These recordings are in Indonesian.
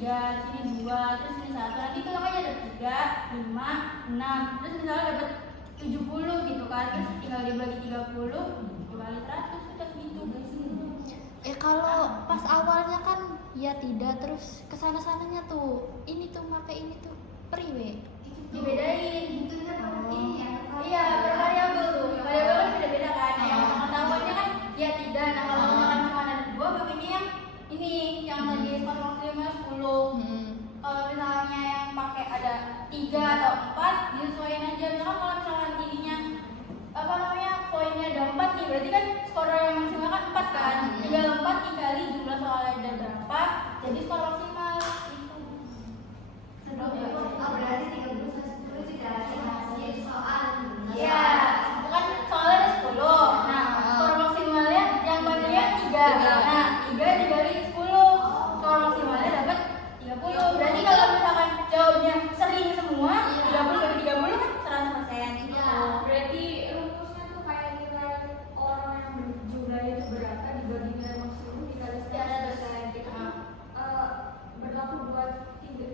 3, di sini 2, terus ini 1. Nanti kalau aja ada 3, 5, 6. Terus misalnya dapat 70 gitu kan. Terus tinggal dibagi 30 dikali 100 udah gitu. Kalau pas awalnya kan ya tidak, terus kesana-sananya tuh ini tuh pakai ini tuh priwe. Dibedain. Iya, bervariabel tuh. Variabel kan beda-beda kan. Nah, yang pengetahuannya kan ya tidak. Nah, kalau misalkan cuma ada 2, pakainya yang ini, yang tadi skor maksimal 10. Kalau misalnya yang pakai ada 3 atau 4, disesuaikan aja. Misalkan kalau misalkan ininya apa namanya poinnya ada 4 nih, berarti kan skor yang maksimal kan 4 kan. Tinggal 4 dikali jumlah soalnya ada berapa, jadi skor maksimal itu. Berarti 30 plus 10 tidak hasil soal. Iya, bukan soalnya ada 10. Nah, skor maksimalnya yang baginya 3. Nah, 3 dikali 10. Skor maksimalnya dapat 30. Berarti kalau misalkan jawabnya sering semua, 30 bagi 30 kan 100%. Iya. Berarti rumusnya tuh kayak nilai orang yang berjumlah itu berapa dibagi nilai maksimum dikali 100%. Itu berlaku buat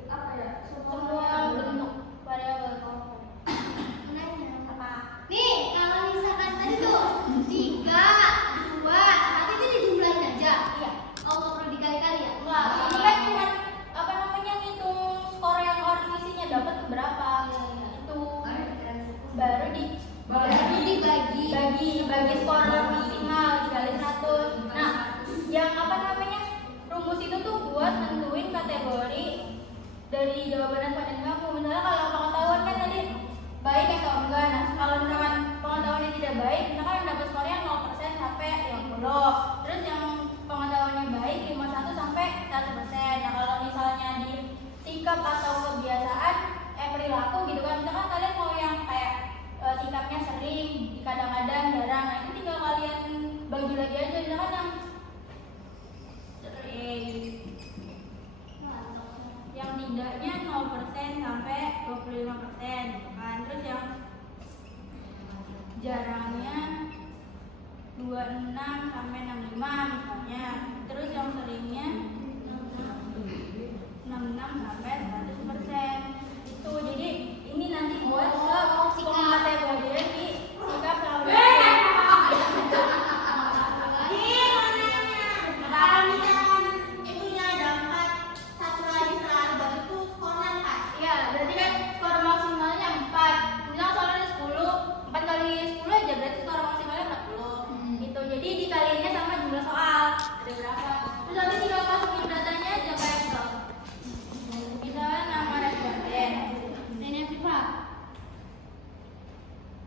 apa ya? Semua bentuk variabel. Nih, kalau misalkan tadi tuh 3, 2, 1 itu dijumlahin aja. Iya. Oh, nggak perlu dikali-kali ya? Enggak, ini kan cuma apa namanya ngitung skor yang orang isinya dapat berapa. Itu baru dibagi skor maksimal dikali 100. Nah, yang apa namanya rumus itu tuh buat nentuin kategori dari jawaban responden kamu. Misalnya kalau pengetahuan kan tadi baik atau enggak. Nah, kalau misalkan pengetahuannya tidak baik, misalkan yang dapat skornya 0% sampai 50. Terus yang pengetahuannya baik 51 sampai 100%. Nah, kalau misalnya di sikap atau kebiasaan perilaku gitu kan, misalkan kalian mau yang kayak sikapnya sering, kadang-kadang, jarang. Nah, itu tinggal kalian bagi lagi aja. Misalkan yang yang tidaknya 0% sampai 25% gitu kan. Terus yang jarangnya 26 sampai 65 misalnya. Terus yang seringnya 66 sampai 100%. Itu jadi ini nanti buat ke pengkategorian di sikap sama berarti kan skor maksimalnya 4. Misal soalnya ada 10, 4 kali 10 aja berarti skor maksimalnya 40. Gitu. Jadi dikaliinnya sama jumlah soal. Ada berapa? Terus nanti tinggal masukin datanya aja ke Excel. Misalnya nama responden. Ini Viva.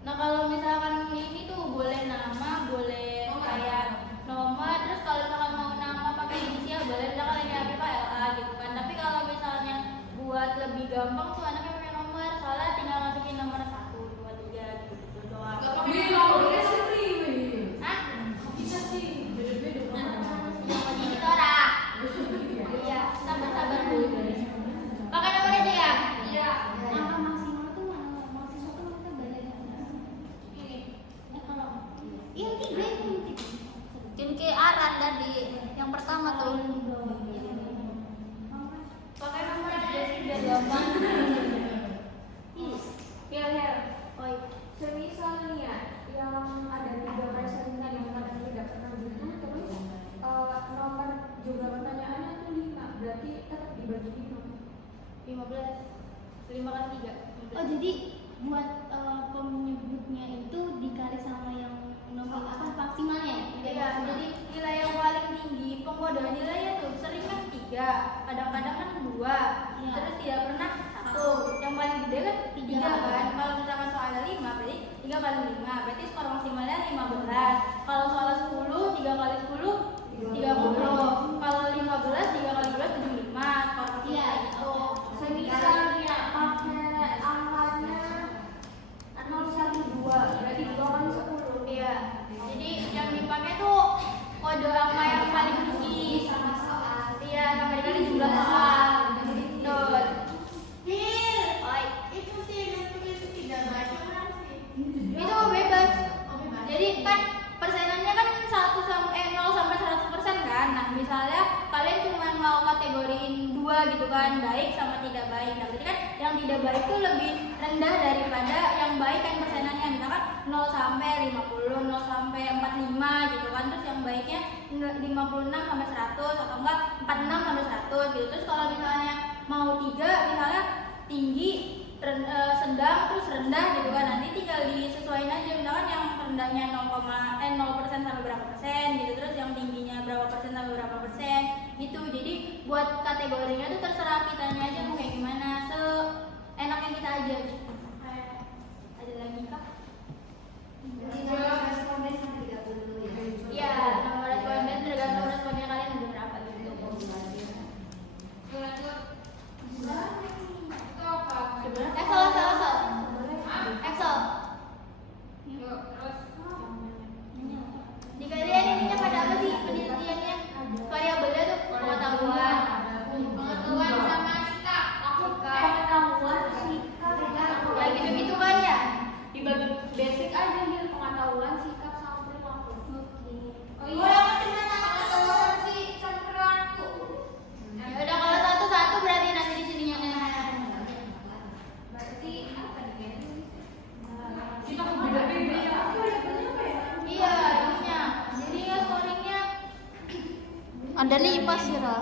Nah, kalau misalkan ini tuh boleh nama, boleh kayak nomor, terus kalau misalkan mau nama pakai inisial boleh, misalkan ini Afifa LA gitu kan. Tapi kalau misalnya buat lebih gampang tuh anaknya pakai nomor, soalnya tinggal masukin nomor 1, 2, 3 gitu doang. Gak pakai nomornya sih. Hah? Bisa sih. Beda-beda. Gitu orang. Iya, sabar-sabar dulu. Pakai nomor aja ya? Iya. Angka maksimal tuh mana? Maksimal tuh kita banyak. Yang 3 itu Tim ke Aran tadi yang pertama tuh. Pakai nomor aja sih biar gampang. Ya. Semisal nih ya, yang ada 3 presenter yang kadang tidak pernah gitu, terus nomor jumlah pertanyaannya tuh 5, berarti tetap dibagi 15. 5 kali 3. Oh, jadi buat penyebutnya itu dikali sama yang nomor apa maksimalnya? Iya, jadi nilai yang paling tinggi pengkodean nilainya tuh sering kan 3, kadang-kadang kan 2, Iya. terus tidak pernah 1. Yang paling gede kan 3 kan. Kalau misalkan soal ada 5, berarti 3 kali 5, berarti skor maksimalnya 15. Kalau soal 10, 3 kali 10, 30. Kalau 15, 3 kali 12, 75. Skor maksimalnya Iya, itu. Semisal nih ya, pakai angkanya 012, berarti 2 kali 10. Iya. Jadi yang dipakai tuh kode angka yang paling tinggi. Sama soal. Iya, sama dikali jumlah soal. Tuh. Oi. Itu sih itu tidak banyak kan sih. Itu bebas. Jadi kan persenannya kan 2 gitu kan, baik sama tidak baik. Nah berarti kan yang tidak baik itu lebih rendah daripada yang baik kan persenannya, misalkan 0 sampai 50, 0 sampai 45 gitu kan. Terus yang baiknya 56 sampai 100 atau enggak 46 sampai 100 gitu. Terus kalau misalnya mau 3 misalnya tinggi, sedang, terus rendah gitu kan, nanti tinggal disesuaikan aja, misalkan yang rendahnya 0% sampai berapa persen gitu, terus yang tingginya berapa persen sampai berapa persen gitu. Jadi buat kategorinya tuh terserah kitanya aja mau kayak gimana, seenaknya kita aja gitu. Ada lagi kak? Iya, nomor responden tergantung responnya kalian ada berapa gitu. Excel. Di kalian ininya pada apa sih penelitiannya? Variabelnya tuh pengetahuan sama sikap. Pengetahuan, sikap, Ya gitu-gitu kan ya. Dibagi basic aja nih, pengetahuan, sikap, sama perilaku. Oh iya, pengetahuan sih sama perilaku. Ya udah kalau satu-satu berarti nanti di sininya Berarti apa nih? kita beda-beda ya. Iya, harusnya. Jadi ya scoringnya Ada 5 sih, Ra.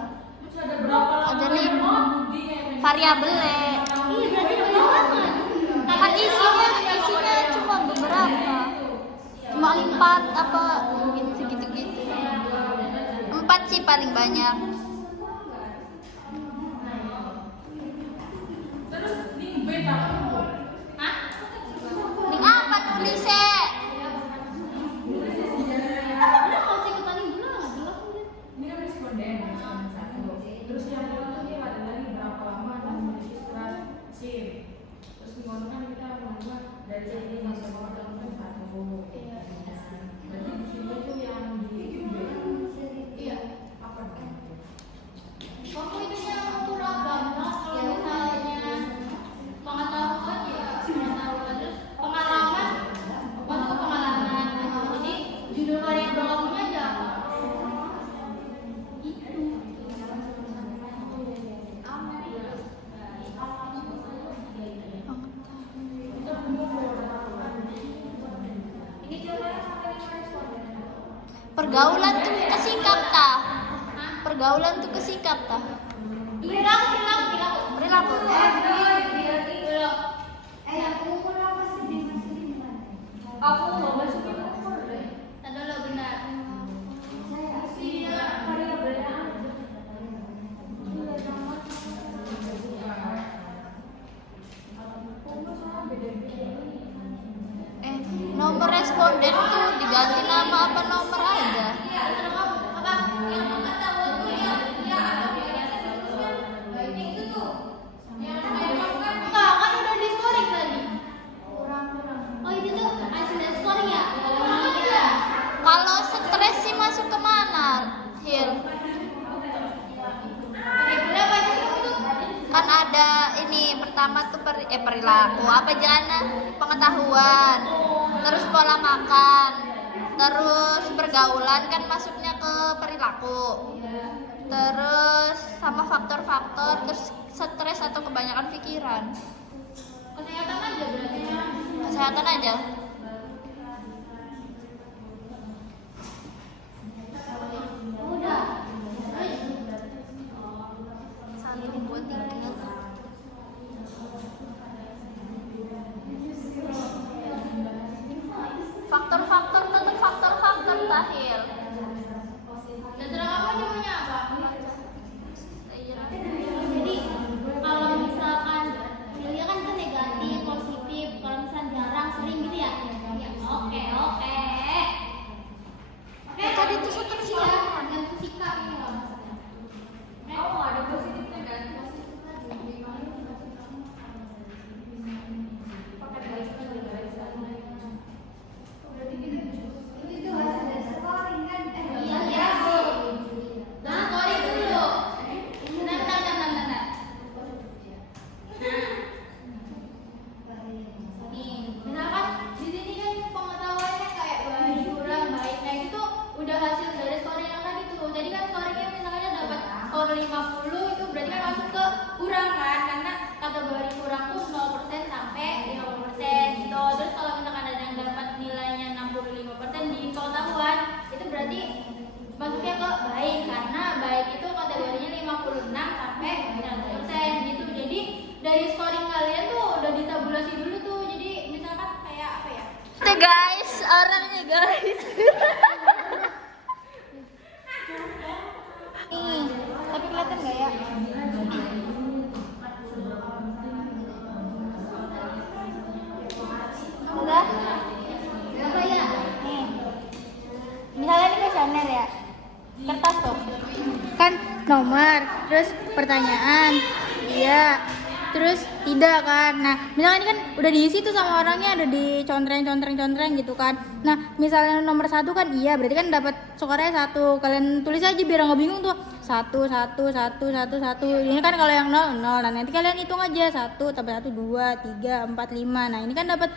Ada berapa? Ada 5 variabelnya. iya berarti banyak. Kan isinya cuma beberapa. Cuma 4 apa mungkin segitu-gitu. 4 sih paling banyak. Terus link beta. Ning apa tulisnya? Udah kalau saya ikutan ini bulan nggak jelas udah. Ini kan responden satu. Terus yang kedua tuh dia ada lagi berapa lama dan memiliki surat SIM. Terus menggunakan kita membuat dari sini sampai ke satu. Berarti di sini tuh yang di Iya. apa nih? Kamu itu yang ukur apa? Kalau misalnya pengetahuan ya pengetahuan, terus pengalaman, apa tuh pengalaman? Jadi judul variabel kamunya aja apa? Itu. Ini judulnya sampai 5 responden. Pergaulan tuh kesikap tah. Pergaulan tuh kesikap tah. Perilaku. Perilaku. Aku mau masukin ukur deh. Tadi lo benar. Iya, variabelnya Nomor responden tuh diganti nama apa nomor aja? Iya, terus kamu apa? Yang pengetahuan tuh yang ada biasanya terusnya baiknya itu tuh. Yang kan enggak udah di scoring tadi. Oh itu tuh hasil scoring ya? Iya. Kalau stres sih masuk ke mana? Hil. Variabelnya apa aja sih kamu tuh? Kan ada ini pertama tuh perilaku apa jangan pengetahuan, terus pola makan, terus pergaulan kan masuknya ke perilaku, terus sama faktor-faktor, terus stres atau kebanyakan pikiran. Kesehatan aja berarti ya. Kesehatan aja. Udah. 1, 2, 3. Faktor-faktor tetap faktor-faktor tahil. Terserah kamu aja maunya apa? Jadi kalau misalkan dia kan negatif, positif, kalau misalkan jarang, sering gitu ya? Ya, oke. Tadi itu stres Iya, ya. gantung sikap ini loh. Oh, ada positif negatif. Pakai garis kan garis. Itu hasil scoring kan? Iya sih. Nah, scoring dulu. Bentar. Nah. Nih, misalkan di sini kan pengetahuannya kayak baik, kurang, baik. Nah, itu udah hasil dari scoring yang tadi tuh. Jadi kan scoringnya misalnya dapat skor 50 itu berarti kan masuk kurang kan, karena kategori kurang tuh 0% sampai 50% gitu. Terus kalau misalkan ada yang dapat nilainya 65% di pengetahuan, itu berarti masuknya ke baik, karena baik itu kategorinya 56 sampai 100% gitu. Jadi dari scoring kalian tuh udah ditabulasi dulu tuh. Jadi misalkan kayak apa ya? Tuh guys, orangnya guys. Nih, tapi kelihatan nggak ya? Udah? Apa ya? Nih. Misalnya ini kuesioner ya. Kertas tuh. Kan nomor, terus pertanyaan. Iya. Terus tidak kan. Nah, misalkan ini kan udah diisi tuh sama orangnya, ada di contreng gitu kan. Nah, misalnya nomor 1 kan iya, berarti kan dapat skornya 1. Kalian tulis aja biar nggak bingung tuh. 1 1 1 1 1. Ini kan kalau yang 0 0. Nah, nanti kalian hitung aja 1 tambah 1 2 3 4 5. Nah, ini kan dapat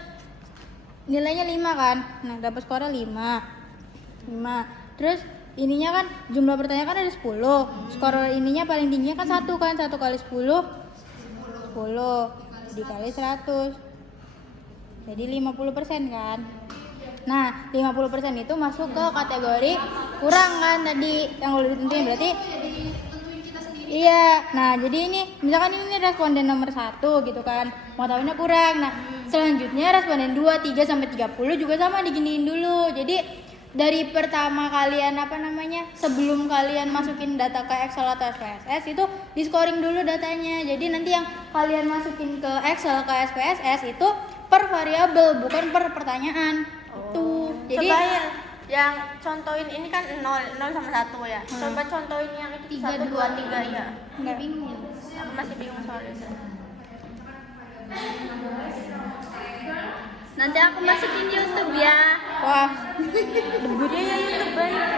nilainya 5 kan. Nah, dapat skornya 5. Terus ininya kan jumlah pertanyaan kan ada 10. Skor ininya paling tingginya kan 1 kan. 1 kali 10 dikali 100. Jadi 50% kan. Nah, 50% itu masuk ke kategori kurang kan tadi yang udah ditentuin, berarti iya. Nah, jadi ini misalkan ini responden nomor 1 gitu kan. Mau tahunya kurang. Nah, selanjutnya responden 2, 3 sampai 30 juga sama diginiin dulu. Jadi dari pertama kalian sebelum kalian masukin data ke Excel atau SPSS itu di scoring dulu datanya. Jadi nanti yang kalian masukin ke Excel ke SPSS itu per variabel, bukan per pertanyaan. Tuh. Jadi yang contohin ini kan 0 sama 1 ya. Coba contohin yang itu 1 2 3 ya. nggak bingung ya. Aku masih bingung soalnya. Nanti aku masukin YouTube ya. Wah, Debut ya YouTube banyak.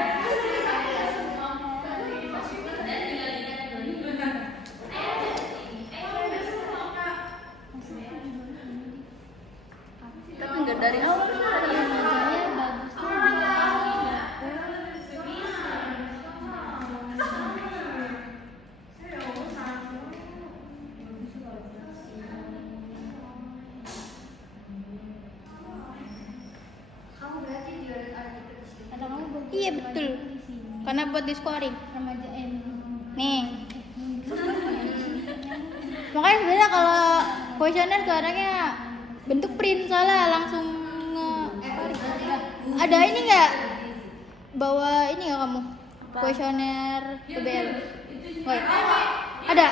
Tapi enggak dari awal. iya betul. Karena buat di scoring. Nih. Makanya sebenarnya kalau kuesioner tuh orangnya bentuk print soalnya langsung ada ini nggak? Bawa ini nggak kamu? Kuesioner PBL. Ada?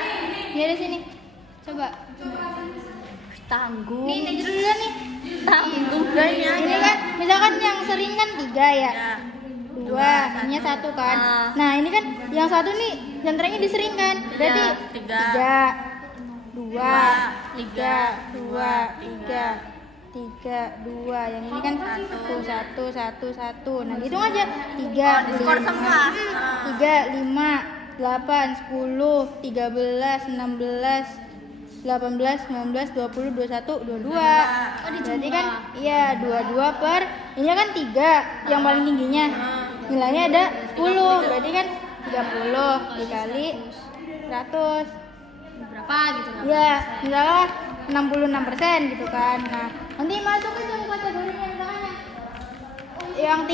Ya di sini. Coba. Tanggung. Nih dulu nih. Tanggung banyak. Ini kan misalkan yang sering kan 3 ya. 2, ini 1 kan. Nah, ini kan yang 1 nih senternya diseringkan. Berarti 3 2 3 2. Yang ini kan 1 1 1. Nah, hitung aja. 3 skor semua. 3 5 8 10 13 16 18 19 20 21 22. Berarti kan iya 22 per ini kan 3 yang paling tingginya. Nilainya ada 10. Berarti kan 30 dikali 100. Berapa gitu? Iya, misalnya 66% gitu kan. Nah, nanti masuk aja ke kategorinya misalkan yang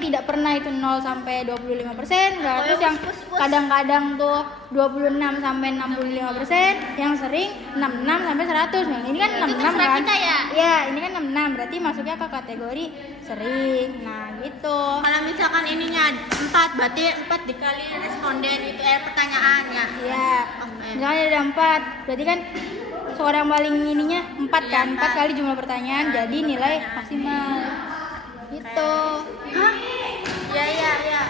tidak pernah itu 0 sampai 25%, terus yang kadang-kadang tuh 26 sampai 65%, yang sering 66 sampai 100. Nah, ini kan 66 kan? Kita ya? Iya, ini kan 66, berarti masuknya ke kategori sering. Nah, gitu. Kalau misalkan ininya 4, berarti 4 dikali responden itu pertanyaan ya. Iya. Misalnya ada 4, berarti kan seorang paling ininya 4 kan? 4 kali jumlah pertanyaan, jadi nilai maksimal. Gitu. Hah? Ya.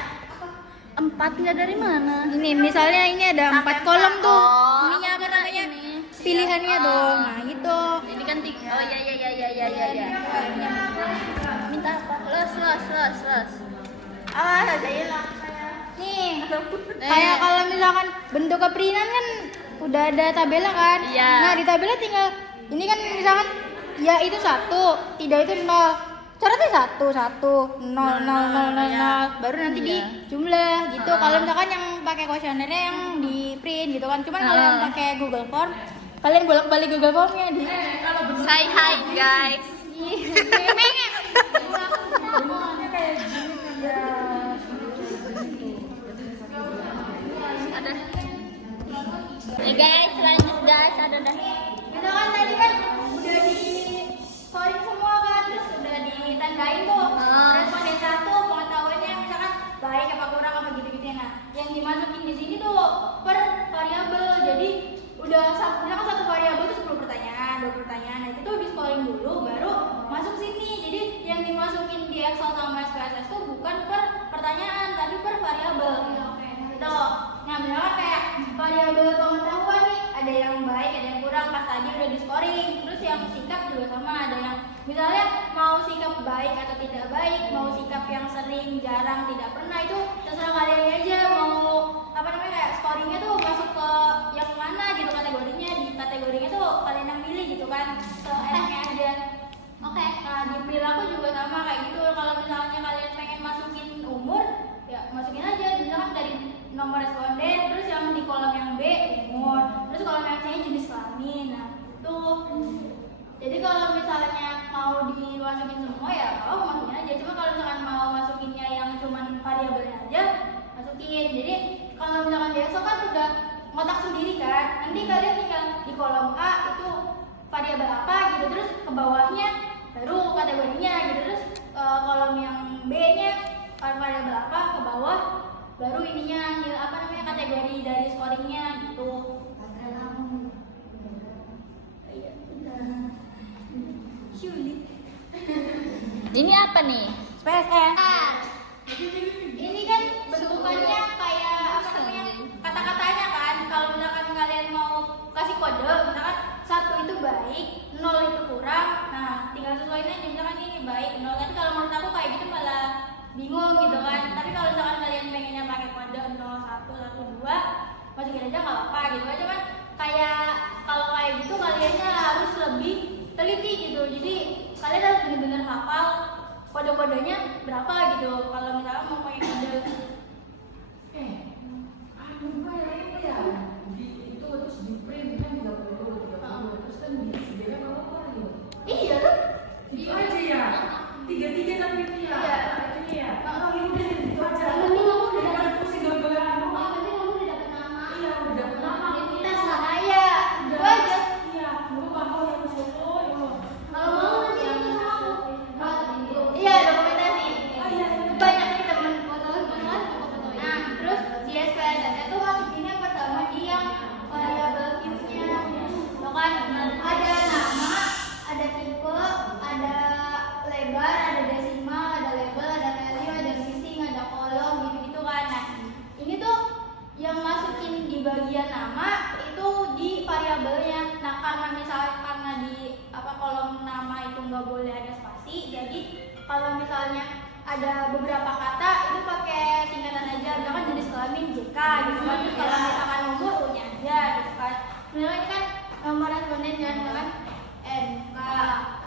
4-nya dari mana? Ini misalnya ini ada 4 kolom tuh. Ininya apa namanya? Ini. Pilihannya tuh. Nah, gitu. Ini kan 3. Oh ya. Minta apa? Los. Ada hilang. Nih. Kayak kalau misalkan bentuk keprintan kan udah ada tabelnya kan? Iya. Nah, di tabelnya tinggal ini kan misalkan ya itu 1, tidak itu 0. Syaratnya satu, nol, baru nanti Iya. di jumlah gitu. Kalau misalkan yang pakai kuesionernya yang di print gitu kan. Cuman kalau yang pakai Google Form, kalian bolak-balik Google Formnya di. Say hi guys. Ada. Guys, lanjut guys, ada dah. Misalkan tadi kan udah di scoring semua kan, terus udah ditandain tuh responden 1 pengetahuannya misalkan baik apa kurang apa gitu-gitu. Nah, yang dimasukin di sini tuh per variabel. Jadi udah misalkan satu variabel tuh 10 pertanyaan, 20 pertanyaan. Nah, itu tuh di scoring dulu baru masuk sini. Jadi yang dimasukin di Excel sama SPSS tuh bukan per pertanyaan, tapi per variabel. Gitu. Nah, misalkan kayak variabel pengetahuan nih, ada yang baik, ada yang kurang, pas tadi udah di scoring. Terus yang sikap juga sama, ada yang misalnya mau sikap baik atau tidak baik, mau sikap yang sering, jarang, tidak pernah, itu terserah kalian aja mau apa namanya kayak scoringnya tuh masuk ke yang mana gitu kategorinya. Di kategorinya tuh kalian yang milih gitu kan, seenaknya aja. Oke, nah di perilaku juga sama kayak gitu. Kalau misalnya kalian pengen masukin umur, ya masukin aja misalkan dari nomor responden, terus yang di kolom yang B umur, terus kolom yang C jenis kelamin. Nah itu jadi kalau misalnya mau dimasukin semua ya kalau masukin aja. Cuma kalau misalkan mau masukinnya yang cuman variabelnya aja masukin. Jadi kalau misalkan di Excel kan udah ngotak sendiri kan, nanti kalian tinggal di kolom A itu variabel apa gitu, terus ke bawahnya baru kategorinya gitu, terus kolom yang B nya variabel apa, ke bawah baru ininya apa namanya kategori dari scoringnya gitu. Sulit. Ini apa nih? SPSS. Ini kan bentukannya kayak apa namanya kata-katanya kan. Kalau misalkan kalian mau kasih kode, misalkan 1 itu baik, 0 itu kurang. Nah, tinggal sesuaiin aja misalkan ini baik, 0. Tapi kalau menurut aku kayak gitu malah bingung gitu kan. Tapi kalau misalkan kalian pengennya pakai kode 0, 1, 1, 2, masukin aja nggak apa-apa gitu aja kan. Kayak kalau kayak gitu kaliannya harus lebih teliti gitu. Jadi kalian harus benar-benar hafal kode-kodenya berapa gitu. Kalau misalkan mau pakai kode Itu terus di print kan 30, terus kan disediakan apa lagi? iya kan? Itu aja ya. 33 tapi itu ya. Iya. Itu ya. Oh, ya udah itu aja. Daripada pusing gambaran. Iya, udah dapet nama. Identitas lah ya. Itu aja. Iya, lu bakal yang foto ya. Kalau mau nanti yang sama aku. Iya, dokumentasi. Oh iya. Banyak nih temen. Nah, terus di SPSS itu masukinnya pertama di yang variabel Q-nya. Lo kan ada nama, ada tipe, ada lebar, ada desimal, ada label, ada value, ada missing, ada kolom gitu-gitu kan. Nah, ini tuh yang masukin di bagian nama itu di variabelnya. Nah, karena di kolom nama itu nggak boleh ada spasi, jadi kalau misalnya ada beberapa kata itu pakai singkatan aja. Misalkan jenis kelamin JK gitu kan. Terus kalau misalkan umur punya aja gitu kan. Misalkan ini kan nomor responden kan NK.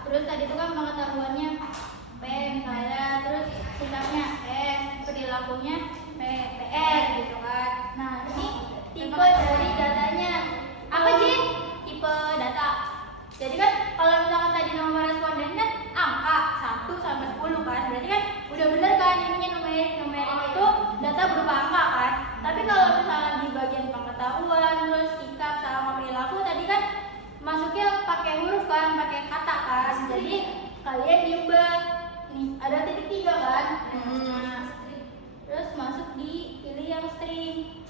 Terus tadi itu kan pengetahuannya P misalnya, terus sikapnya S, perilakunya PR gitu kan. Nah, ini tipe dari datanya. Apa sih? Tipe data. Jadi kan kalau misalkan tadi nomor responden kan angka 1 sampai 10 kan. Berarti kan udah bener kan ininya numerik itu data berupa angka kan. Tapi kalau misalkan di bagian pengetahuan terus sikap sama perilaku tadi kan masuknya pakai huruf kan, pakai kata kan. Jadi kalian diubah. Nih, ada titik 3 kan? Nah, terus masuk di pilih yang string.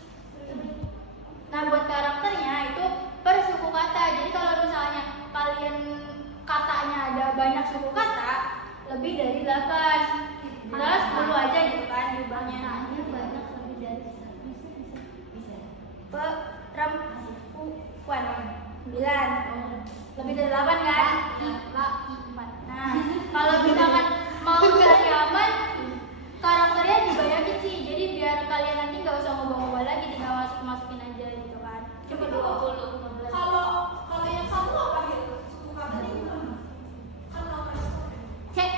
Nah, buat karakternya itu per suku kata. Jadi kalau misalnya kalian katanya ada banyak suku kata, lebih dari 8. Terus 10 aja gitu kan diubahnya. banyak lebih dari Perempuan 9. Lebih dari 8 kan? laki 4. Nah, kalau misalkan mau cari aman, karakternya dibanyakin sih. Jadi biar kalian nanti nggak usah ngubah-ngubah lagi, tinggal masukin aja gitu kan. Coba 20. Kalau yang satu apa gitu? Suku katanya gimana? Kan nomor responden. Cek.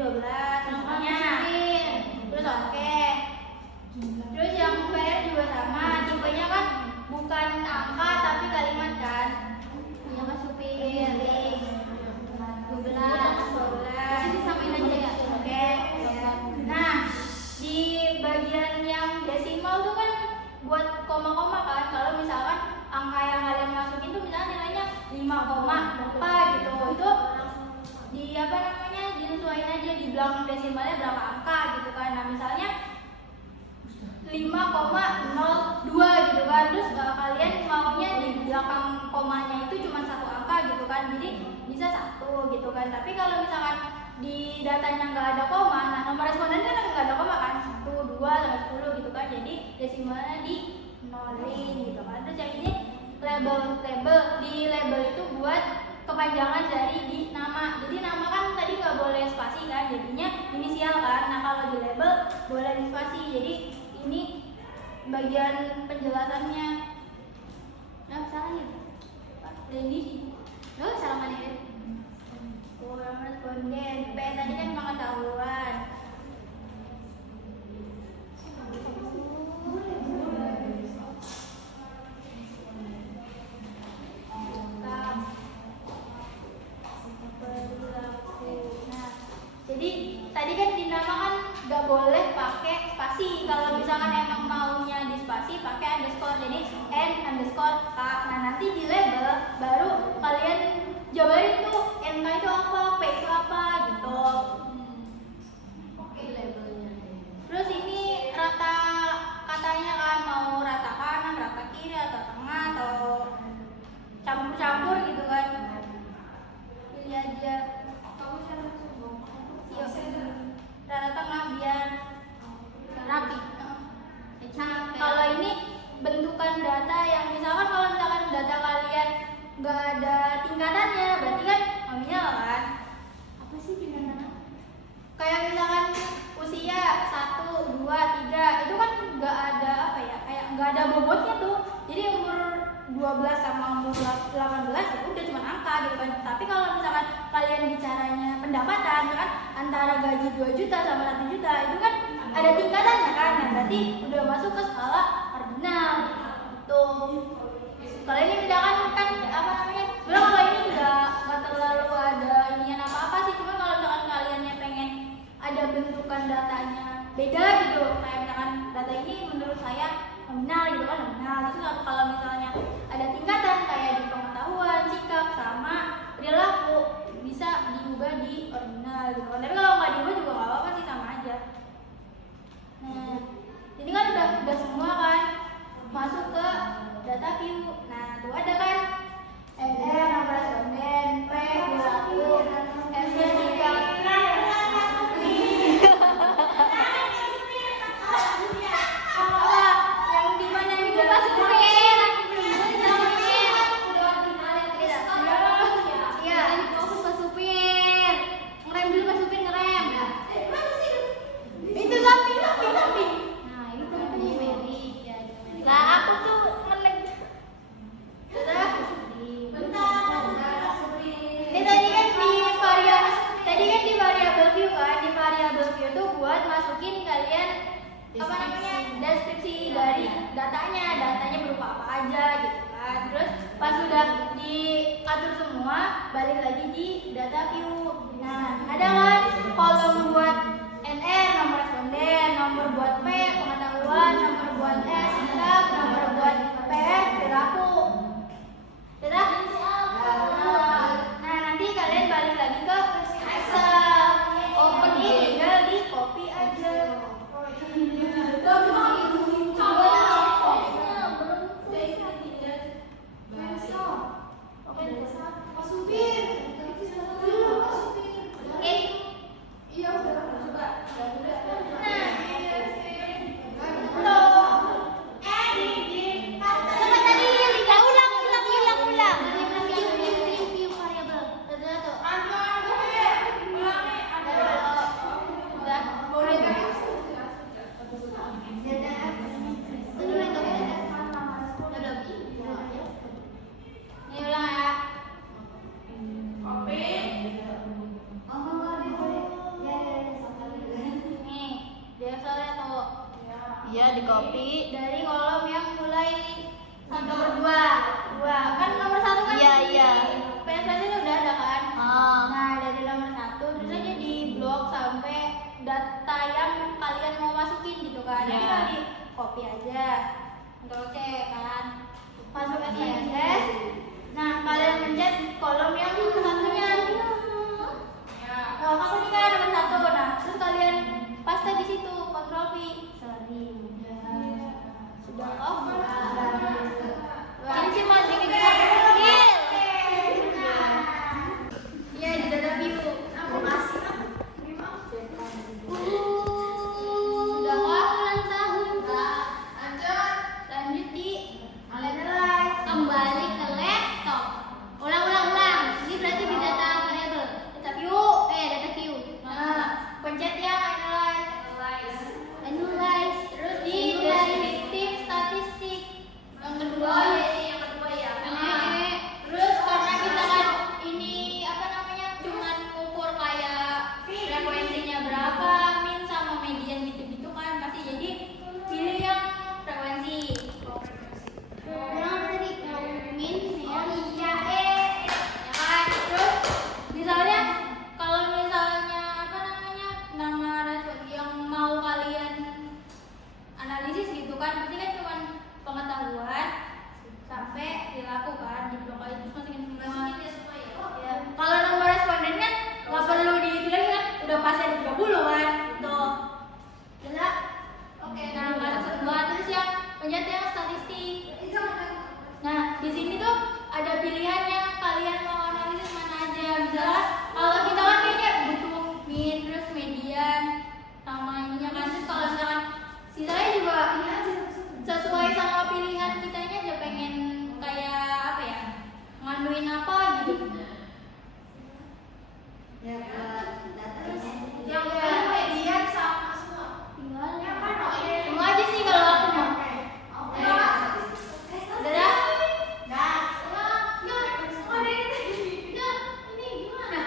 12 misalnya. Terus oke. Terus yang PR juga sama, tipenya kan bukan angka tapi kalimat kan. Ya Mas Supir. 12. Sini samain aja ya. Oke. Nah, di bagian yang desimal tuh kan buat koma-koma kan. Kalau misalkan angka yang kalian masukin tuh misalnya nilainya 5, apa gitu. Itu di apa namanya? Disesuaiin aja di belakang desimalnya berapa angka gitu kan. Nah, misalnya 5,02 gitu kan. Terus kalian maunya di belakang komanya itu cuma satu angka gitu kan. Jadi bisa 1 gitu kan. Tapi kalau misalkan di datanya nggak ada koma, nah nomor responden kan nggak ada koma kan, 1, 2 sampai 10 gitu kan. Jadi desimalnya di nolin gitu kan. Terus yang ini label di label itu buat kepanjangan dari di nama. Jadi nama kan tadi nggak boleh spasi kan, jadinya inisial kan. Nah kalau di label boleh di spasi. Jadi ini bagian penjelasannya. Nah, salah ya. Ini sih. Oh, salah mana ya? Kurang responden. P tadi kan pengetahuan. Nah, jadi tadi kan di nama kan nggak boleh pakai spasi. Kalau misalkan emang maunya di spasi pakai underscore. Jadi n underscore k. Nah nanti di label baru kalian jabarin tuh NK itu apa, P itu apa gitu. Oke, labelnya. Terus ini rata katanya kan mau rata kanan, rata kiri, atau tengah, atau campur-campur gitu kan. Pilih aja. Kamu cara sombong. Iya. Rata tengah biar Rapi. Kalau ini bentukan data yang misalkan kalau misalkan data kalian nggak ada tingkatannya, berarti kan nominal kan. Apa sih tingkatan? Kayak misalkan usia 1, 2, 3 itu kan nggak ada apa ya, kayak nggak ada bobotnya tuh. Jadi umur 12 sama umur 18 itu udah cuma angka gitu kan. Tapi kalau misalkan kalian bicaranya pendapatan kan antara gaji 2 juta sama 1 juta itu kan ada tingkatannya kan. Nah, berarti udah masuk ke skala ordinal tuh. Kalau ini misalkan kan apa namanya? Sebenarnya kalau ini nggak terlalu ada inian apa-apa sih. Cuma kalau misalkan kaliannya pengen ada bentukan datanya beda gitu, kayak misalkan data ini menurut saya nominal gitu kan, nominal. Terus kalau misalnya ada tingkatan kayak di pengetahuan, sikap, sama perilaku bisa diubah di ordinal gitu kan. Tapi kalau nggak diubah juga nggak apa-apa sih, sama aja. Nah, ini kan udah semua kan masuk ke data view. Nah, tuh ada kan NR, nomor responden, P, perilaku, S nya sikap. Yang di mana yang udah masuk Iya, ini fokus ke supir. Ngerem dulu ke supir, ngerem. itu samping. Nah, ini tuh numeric ya. Nah, aku tuh melek. Sudah. Ini tadi kan di variabel view kan, di variabel view tuh buat masukin kalian apa namanya deskripsi dari datanya berupa apa aja gitu kan. Terus pas sudah diatur semua, balik lagi di data view. Nah, ada kan kolom buat NR, nomor responden, nomor buat P, pengetahuan, nomor buat S, sikap, nomor buat PR, perilaku. Sudah? Nah, nanti kalian balik lagi ke Excel. Open ini tinggal di copy aja. Nah, PNS. Nah, kalian pencet kolom yang nomor satunya. Nah, kamu nih kan nomor satu. Nah, terus kalian paste di situ, Ctrl V. Sudah off. Ini cuma dikit kecil. Iya, di data view. Aku kasih. Sudah off ulang tahun. Lanjut di Kembali ke laptop. Ulang. Ini berarti di data variable. data view. Data view. Nah, pencet yang analyze. Analyze. Terus di descriptive statistik. Yang kedua ya. Nah, terus karena kita kan ini apa namanya cuman ngukur kayak frekuensinya berapa, min sama median gitu-gitu kan, pasti jadi pilih yang frekuensi. Ulang tadi min ya. Ya kan, terus misalnya kalau misalnya apa namanya nama respon yang mau kalian analisis gitu kan, berarti kan cuman pengetahuan sampai dilakukan diblokal itu masukin semua. Ya. Kalau nomor responden kan nggak perlu dihitung lagi kan, udah pasti ada 30 kan, tuh. Jelas? Oke. Nah, masuk semua terus yang pencet yang statistik. Nah, di sini tuh ada pilihannya, kalian mau analisis mana aja. Misalnya kalau kita kan kayaknya butuh min, terus median sama ininya kan. Terus kalau misalkan sisanya juga sesuai sama pilihan kitanya aja, pengen kayak apa ya, nganuin apa gitu. Yang median sama semua. Semua aja sih kalau aku mau. Udah dah? Ini gimana?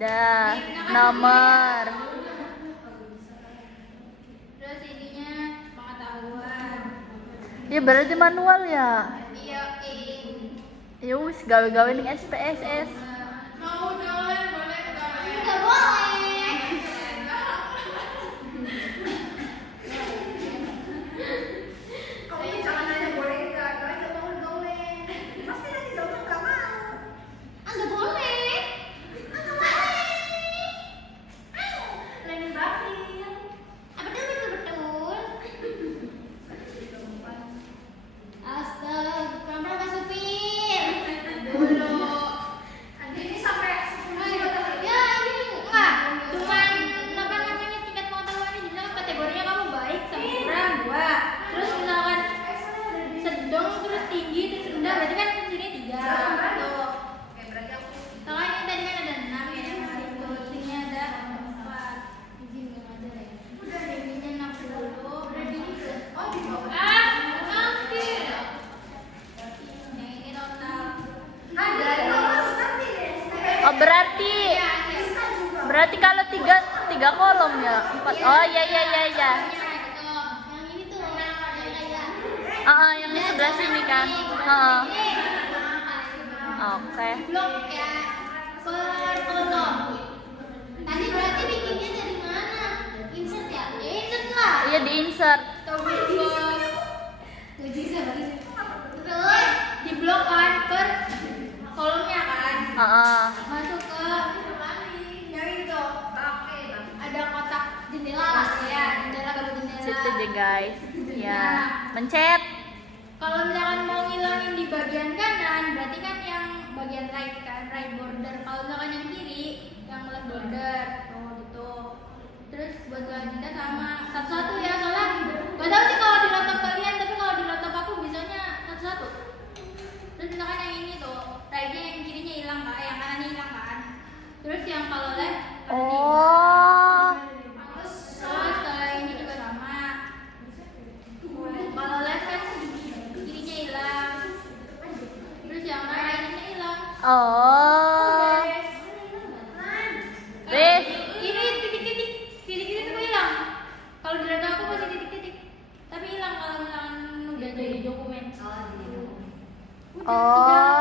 Dah, nomor. Terus ininya pengetahuan. Ya berarti manual ya. Iya, Ya wis gawe-gawe ning SPSS. mau dong, boleh dong. Nggak boleh. Kamu jangan nanya boleh nggak, nanya mau boleh. Pasti nanti jawabnya nggak mau. Nggak boleh. Nggak boleh. Lain batin. Betul. Astaga, pelan-pelan Kak Supir. Dulu. Ini sampai 10 Ya, ini Enggak, cuman apa namanya tingkat pengetahuannya jelas kategorinya kamu baik sama kurang 2. Terus misalkan sedang terus tinggi terus rendah berarti kan di sini 3. Tuh. Oke, berarti aku Soalnya ini tadi kan ada 6 ya, itu sini ada 4. Udah ininya 60. Berarti oh di bawah. nanti. Yang ini total. Ada nanti deh. Oh berarti Bisa juga. berarti kalau tiga kolom ya. 4. Oh iya. yang ini tuh yang kayak Yang di sebelah sini kan. Oke. blok ya per kolom. Tadi berarti bikinnya dari mana? Insert ya? Ya insert lah. Iya di insert. Terus Di blok kan per kolomnya kan. Masuk ke yang itu ada kotak jendela lah ya, jendela kalau jendela. Situ deh guys. Ya, mencet. Kalau misalkan mau ngilangin di bagian kanan, berarti kan yang bagian right kan, right border. Kalau misalkan yang kiri, yang left border. Oh gitu. Terus buat selanjutnya sama satu-satu ya, soalnya gak tahu sih kalau di laptop kalian, tapi kalau di laptop aku bisanya satu-satu. Terus misalkan yang ini tuh, rightnya yang kirinya hilang kan, yang kanannya hilang kan. Terus yang kalau left, kanannya hilang. Oh. Terus kalau ini juga sama. Kalau left kan kirinya hilang. Terus yang right kanannya hilang. Oh. Wis. Ini titik-titik tuh hilang. Kalau di laptop aku masih titik-titik, tapi hilang kalau misalkan udah jadi dokumen. Oh.